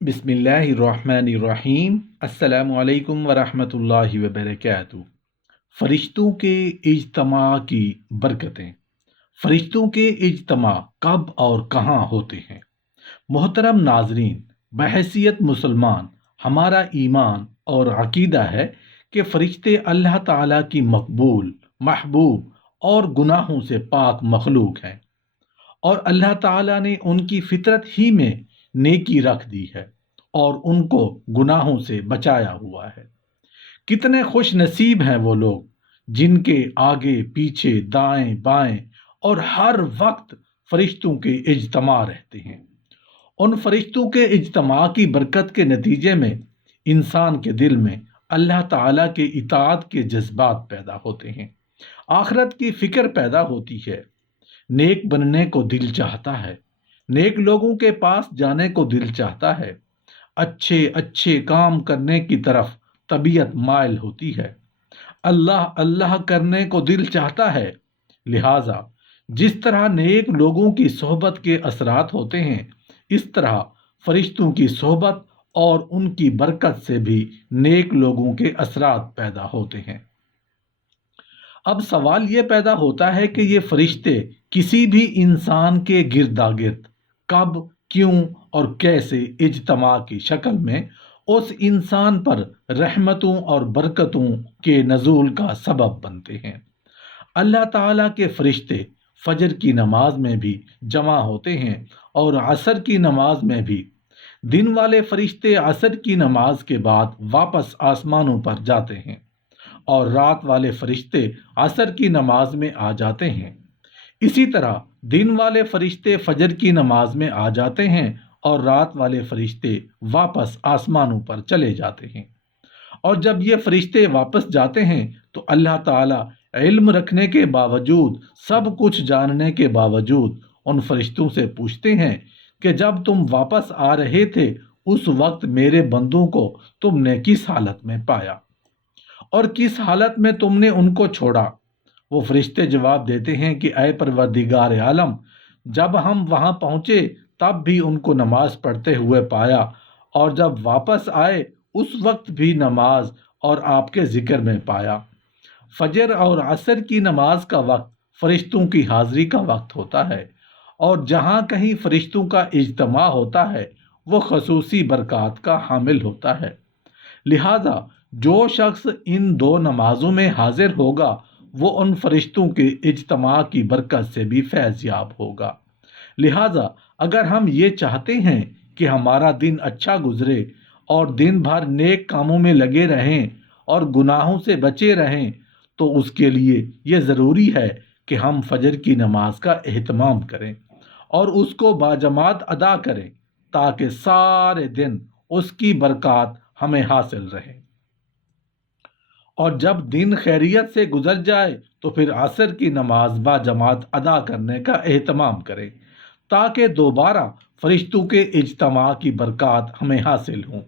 بسم اللہ الرحمن الرحیم۔ السلام علیکم ورحمۃ اللہ وبرکاتہ۔ فرشتوں کے اجتماع کی برکتیں۔ فرشتوں کے اجتماع کب اور کہاں ہوتے ہیں؟ محترم ناظرین، بحیثیت مسلمان ہمارا ایمان اور عقیدہ ہے کہ فرشتے اللہ تعالیٰ کی مقبول، محبوب اور گناہوں سے پاک مخلوق ہیں، اور اللہ تعالیٰ نے ان کی فطرت ہی میں نیکی رکھ دی ہے اور ان کو گناہوں سے بچایا ہوا ہے۔ کتنے خوش نصیب ہیں وہ لوگ جن کے آگے پیچھے دائیں بائیں اور ہر وقت فرشتوں کے اجتماع رہتے ہیں۔ ان فرشتوں کے اجتماع کی برکت کے نتیجے میں انسان کے دل میں اللہ تعالیٰ کے اطاعت کے جذبات پیدا ہوتے ہیں، آخرت کی فکر پیدا ہوتی ہے، نیک بننے کو دل چاہتا ہے، نیک لوگوں کے پاس جانے کو دل چاہتا ہے، اچھے اچھے کام کرنے کی طرف طبیعت مائل ہوتی ہے، اللہ اللہ کرنے کو دل چاہتا ہے۔ لہٰذا جس طرح نیک لوگوں کی صحبت کے اثرات ہوتے ہیں، اس طرح فرشتوں کی صحبت اور ان کی برکت سے بھی نیک لوگوں کے اثرات پیدا ہوتے ہیں۔ اب سوال یہ پیدا ہوتا ہے کہ یہ فرشتے کسی بھی انسان کے گردا گرد کب، کیوں اور کیسے اجتماع کی شکل میں اس انسان پر رحمتوں اور برکتوں کے نزول کا سبب بنتے ہیں۔ اللہ تعالیٰ کے فرشتے فجر کی نماز میں بھی جمع ہوتے ہیں اور عصر کی نماز میں بھی۔ دن والے فرشتے عصر کی نماز کے بعد واپس آسمانوں پر جاتے ہیں، اور رات والے فرشتے عصر کی نماز میں آ جاتے ہیں۔ اسی طرح دن والے فرشتے فجر کی نماز میں آ جاتے ہیں اور رات والے فرشتے واپس آسمانوں پر چلے جاتے ہیں۔ اور جب یہ فرشتے واپس جاتے ہیں تو اللہ تعالیٰ علم رکھنے کے باوجود، سب کچھ جاننے کے باوجود ان فرشتوں سے پوچھتے ہیں کہ جب تم واپس آ رہے تھے اس وقت میرے بندوں کو تم نے کس حالت میں پایا اور کس حالت میں تم نے ان کو چھوڑا؟ وہ فرشتے جواب دیتے ہیں کہ اے پروردگار عالم، جب ہم وہاں پہنچے تب بھی ان کو نماز پڑھتے ہوئے پایا، اور جب واپس آئے اس وقت بھی نماز اور آپ کے ذکر میں پایا۔ فجر اور عصر کی نماز کا وقت فرشتوں کی حاضری کا وقت ہوتا ہے، اور جہاں کہیں فرشتوں کا اجتماع ہوتا ہے وہ خصوصی برکات کا حامل ہوتا ہے۔ لہذا جو شخص ان دو نمازوں میں حاضر ہوگا وہ ان فرشتوں کے اجتماع کی برکت سے بھی فیض یاب ہوگا۔ لہذا اگر ہم یہ چاہتے ہیں کہ ہمارا دن اچھا گزرے اور دن بھر نیک کاموں میں لگے رہیں اور گناہوں سے بچے رہیں، تو اس کے لیے یہ ضروری ہے کہ ہم فجر کی نماز کا اہتمام کریں اور اس کو باجماعت ادا کریں، تاکہ سارے دن اس کی برکات ہمیں حاصل رہیں۔ اور جب دن خیریت سے گزر جائے تو پھر عصر کی نماز باجماعت ادا کرنے کا اہتمام کریں، تاکہ دوبارہ فرشتوں کے اجتماع کی برکات ہمیں حاصل ہوں۔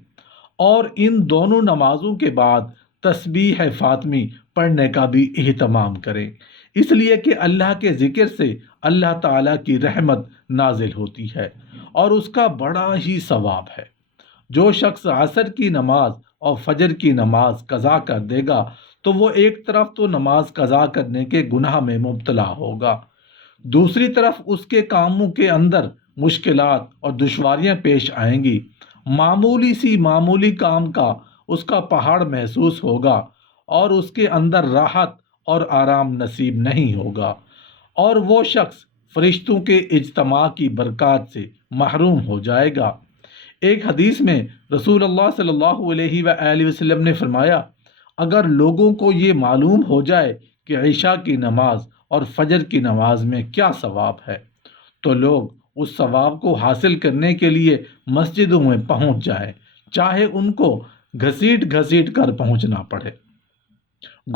اور ان دونوں نمازوں کے بعد تسبیح فاطمی پڑھنے کا بھی اہتمام کریں، اس لیے کہ اللہ کے ذکر سے اللہ تعالیٰ کی رحمت نازل ہوتی ہے اور اس کا بڑا ہی ثواب ہے۔ جو شخص عصر کی نماز اور فجر کی نماز قضا کر دے گا تو وہ ایک طرف تو نماز قضا کرنے کے گناہ میں مبتلا ہوگا، دوسری طرف اس کے کاموں کے اندر مشکلات اور دشواریاں پیش آئیں گی، معمولی کام کا اس کا پہاڑ محسوس ہوگا اور اس کے اندر راحت اور آرام نصیب نہیں ہوگا، اور وہ شخص فرشتوں کے اجتماع کی برکات سے محروم ہو جائے گا۔ ایک حدیث میں رسول اللہ صلی اللہ علیہ وآلہ وسلم نے فرمایا، اگر لوگوں کو یہ معلوم ہو جائے کہ عشاء کی نماز اور فجر کی نماز میں کیا ثواب ہے تو لوگ اس ثواب کو حاصل کرنے کے لیے مسجدوں میں پہنچ جائیں، چاہے ان کو گھسیٹ گھسیٹ کر پہنچنا پڑے۔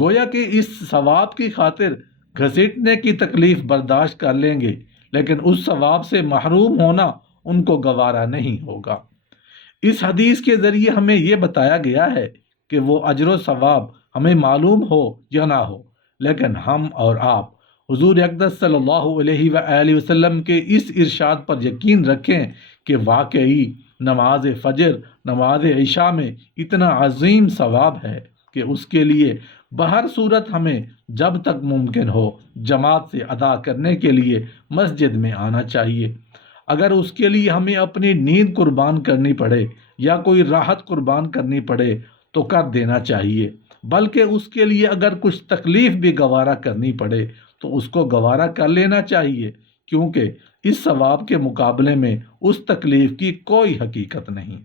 گویا کہ اس ثواب کی خاطر گھسیٹنے کی تکلیف برداشت کر لیں گے، لیکن اس ثواب سے محروم ہونا ان کو گوارا نہیں ہوگا۔ اس حدیث کے ذریعے ہمیں یہ بتایا گیا ہے کہ وہ اجر و ثواب ہمیں معلوم ہو یا نہ ہو، لیکن ہم اور آپ حضور اقدس صلی اللہ علیہ وآلہ وسلم کے اس ارشاد پر یقین رکھیں کہ واقعی نماز فجر نماز عشاء میں اتنا عظیم ثواب ہے کہ اس کے لیے بہر صورت ہمیں جب تک ممکن ہو جماعت سے ادا کرنے کے لیے مسجد میں آنا چاہیے۔ اگر اس کے لیے ہمیں اپنی نیند قربان کرنی پڑے یا کوئی راحت قربان کرنی پڑے تو کر دینا چاہیے، بلکہ اس کے لیے اگر کچھ تکلیف بھی گوارا کرنی پڑے تو اس کو گوارا کر لینا چاہیے، کیونکہ اس ثواب کے مقابلے میں اس تکلیف کی کوئی حقیقت نہیں۔